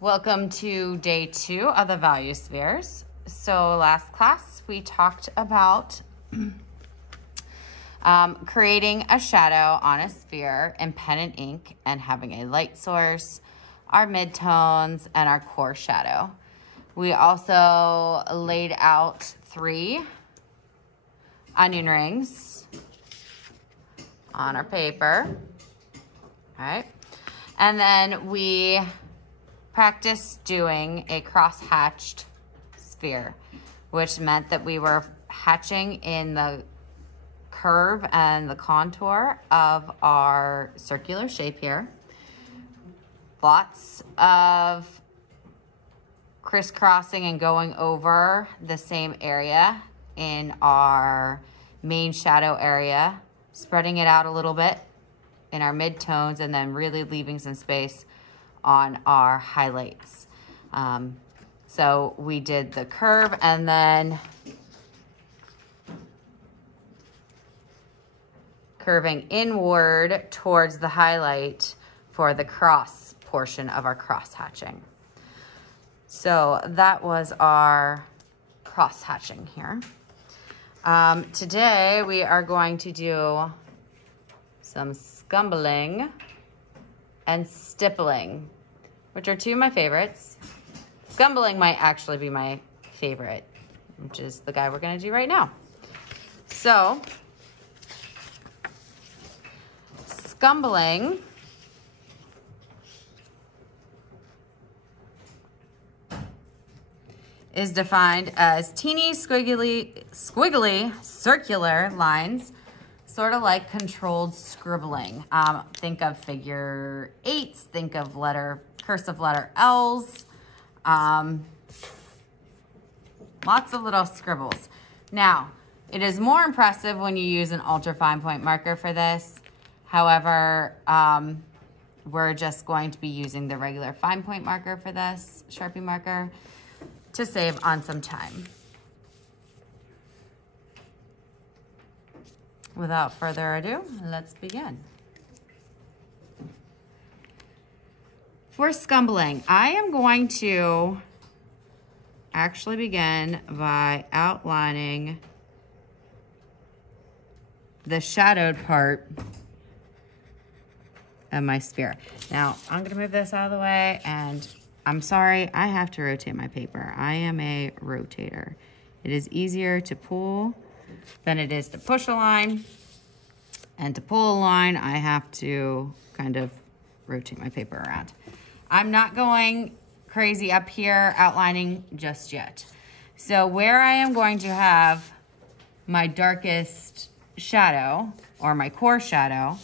Welcome to day 2 of the value spheres. So last class we talked about creating a shadow on a sphere in pen and ink and having a light source, our midtones, and our core shadow. We also laid out 3 onion rings on our paper. All right. And then we practiced doing a cross-hatched sphere, which meant that we were hatching in the curve and the contour of our circular shape here. Lots of crisscrossing and going over the same area in our main shadow area, spreading it out a little bit in our midtones, and then really leaving some space on our highlights. So we did the curve and then curving inward towards the highlight for the cross portion of our cross hatching. So that was our cross hatching here. Today we are going to do some scumbling and stippling, which are 2 of my favorites. Scumbling might actually be my favorite, which is the guy we're gonna do right now. So, scumbling is defined as teeny, squiggly circular lines, sort of like controlled scribbling. Think of figure 8s, think of cursive letter L's, lots of little scribbles. Now, it is more impressive when you use an ultra fine point marker for this. However, we're just going to be using the regular fine point marker for this, Sharpie marker, to save on some time. Without further ado, let's begin. For scumbling, I am going to actually begin by outlining the shadowed part of my sphere. Now, I'm gonna move this out of the way, and I'm sorry, I have to rotate my paper. I am a rotator. It is easier to pull than it is to push a line. And to pull a line, I have to kind of rotate my paper around. I'm not going crazy up here outlining just yet. So where I am going to have my darkest shadow, or my core shadow,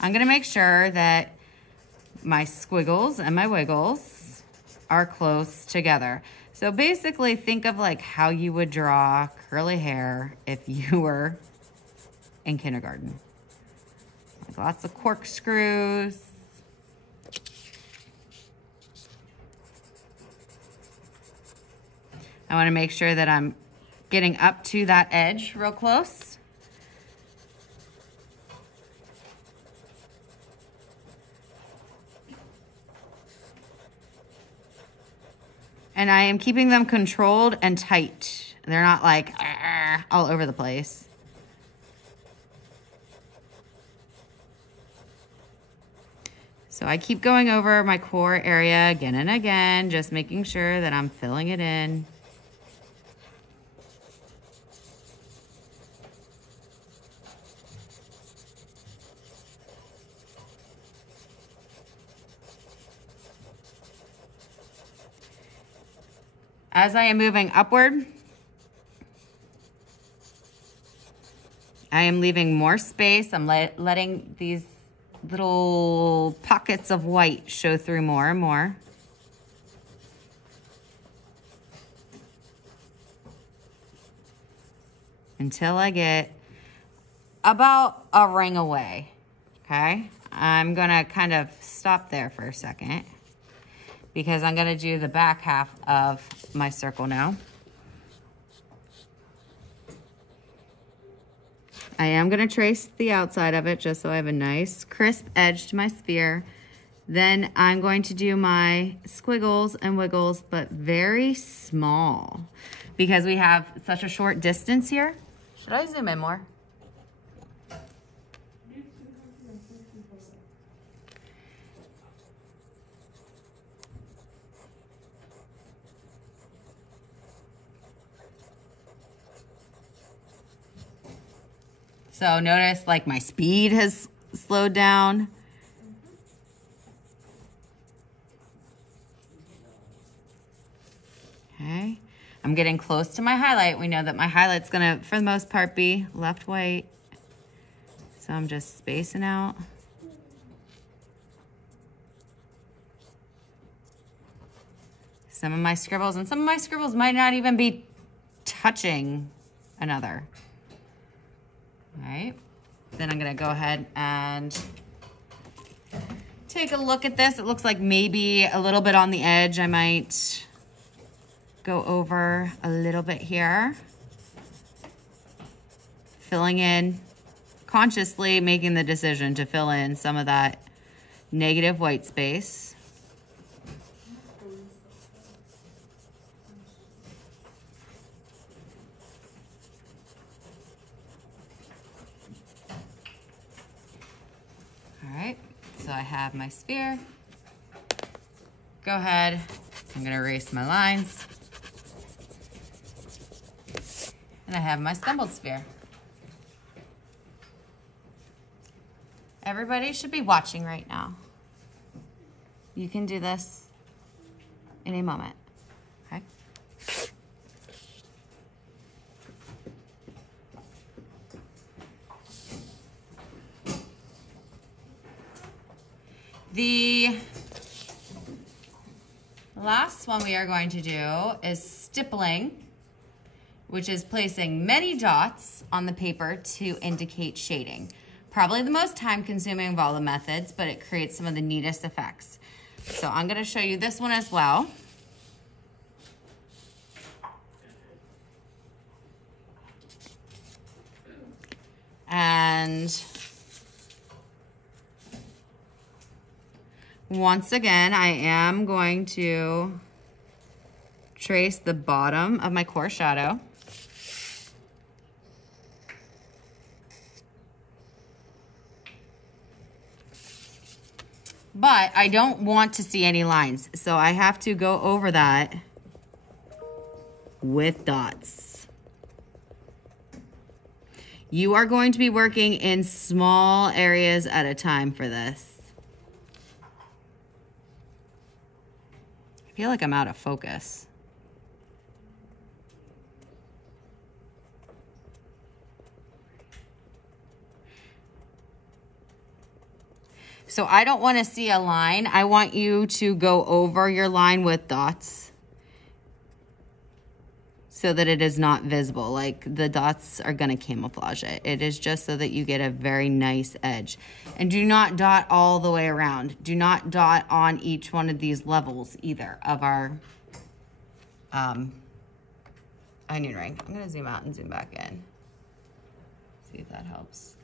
I'm gonna make sure that my squiggles and my wiggles are close together. So basically think of like how you would draw curly hair if you were in kindergarten. Like lots of corkscrews. I want to make sure that I'm getting up to that edge real close. And I am keeping them controlled and tight. They're not like all over the place. So I keep going over my core area again and again, just making sure that I'm filling it in. As I am moving upward, I am leaving more space. I'm letting these little pockets of white show through more and more. Until I get about a ring away, okay? I'm gonna kind of stop there for a second because I'm gonna do the back half of my circle now. I am gonna trace the outside of it just so I have a nice crisp edge to my sphere. Then I'm going to do my squiggles and wiggles, but very small because we have such a short distance here. Should I zoom in more? So notice like my speed has slowed down. Okay, I'm getting close to my highlight. We know that my highlight's gonna, for the most part, be left white. So I'm just spacing out. Some of my scribbles, and some of my scribbles might not even be touching another. All right, then I'm gonna go ahead and take a look at this. It looks like maybe a little bit on the edge. I might go over a little bit here. Filling in, consciously making the decision to fill in some of that negative white space. All right, so I have my sphere. Go ahead, I'm gonna erase my lines. And I have my stumbled sphere. Everybody should be watching right now. You can do this in a moment, okay? The last one we are going to do is stippling, which is placing many dots on the paper to indicate shading. Probably the most time-consuming of all the methods, but it creates some of the neatest effects. So I'm gonna show you this one as well. And once again, I am going to trace the bottom of my core shadow. But I don't want to see any lines, so I have to go over that with dots. You are going to be working in small areas at a time for this. I feel like I'm out of focus. So I don't want to see a line. I want you to go over your line with dots so that it is not visible. Like the dots are going to camouflage it. It is just so that you get a very nice edge. And do not dot all the way around. Do not dot on each one of these levels either of our onion ring. I'm going to zoom out and zoom back in. See if that helps.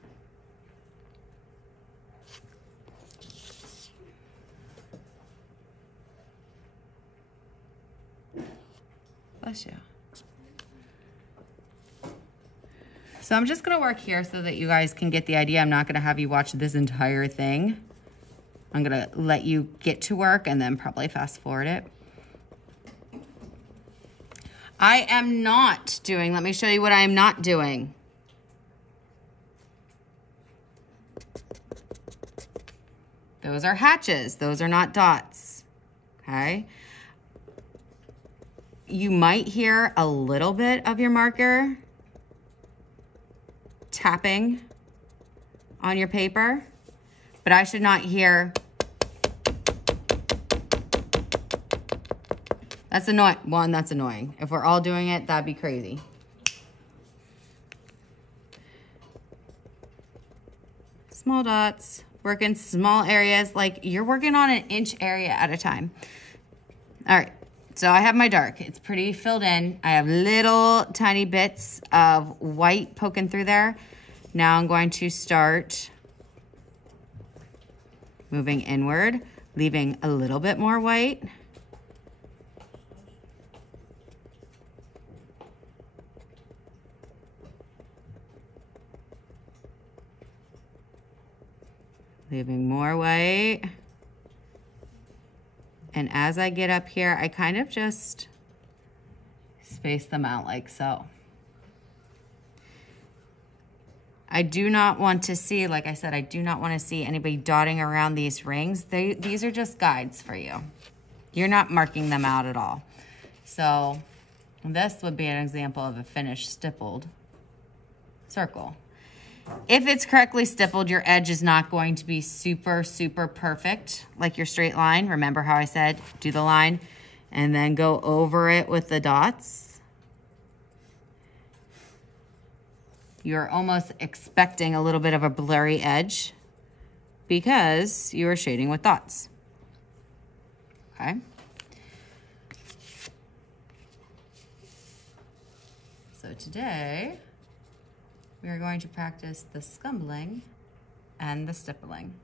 Bless you. So I'm just gonna work here so that you guys can get the idea. I'm not gonna have you watch this entire thing. I'm gonna let you get to work and then probably fast forward it. I am not doing, let me show you what I am not doing. Those are hatches, those are not dots, okay? You might hear a little bit of your marker tapping on your paper, but I should not hear. That's annoying. One, that's annoying. If we're all doing it, that'd be crazy. Small dots, work in small areas, like you're working on an inch area at a time. All right. So I have my dark, it's pretty filled in. I have little tiny bits of white poking through there. Now I'm going to start moving inward, leaving a little bit more white. Leaving more white. And as I get up here, I kind of just space them out like so. I do not want to see, like I said, I do not want to see anybody dotting around these rings. These are just guides for you. You're not marking them out at all. So this would be an example of a finished stippled circle. If it's correctly stippled, your edge is not going to be super, super perfect, like your straight line. Remember how I said, do the line and then go over it with the dots. You're almost expecting a little bit of a blurry edge because you are shading with dots. Okay. So today, we are going to practice the scumbling and the stippling.